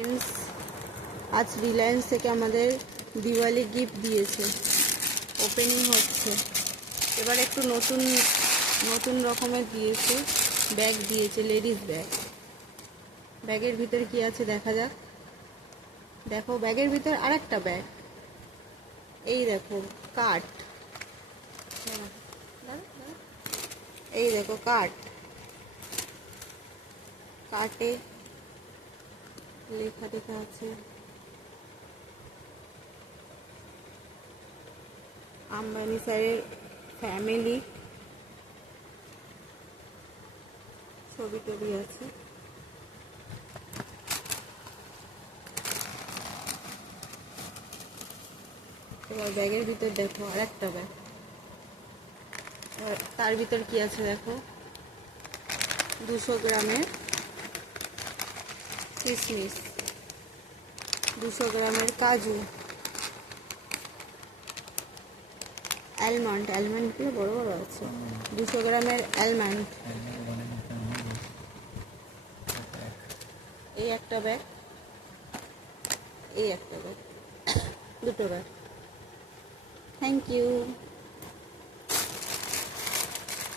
Friends, আজ রিলায়েন্স থেকে আমাদের দিওয়ালি গিফট দিয়েছে, ওপেনিং হচ্ছে। এবার একটু নতুন নতুন রকমের দিয়েছে, ব্যাগ দিয়েছে, লেডিস ব্যাগ। ব্যাগের ভিতরে কি আছে দেখা যাক। দেখো ব্যাগের ভিতর আরেকটা ব্যাগ, এই দেখো কাঠ, এই দেখো কাঠ, কাটে লেখা লেখা আছে আম্বানি স্যারের ফ্যামিলি, ছবি টবি আছে। এবার ব্যাগের ভিতর দেখো আর একটা ব্যাগ, তার ভিতর কি আছে দেখো, 200 গ্রামের কিশমিশ, 200 গ্রামের কাজু, অ্যালমন্ড, অ্যালমন্ডগুলো বড় বড় আছে, 200 গ্রামের অ্যালমন্ড। এই একটা ব্যাগ, এই একটা ব্যাগ, দুটো ব্যাগ। Thank you.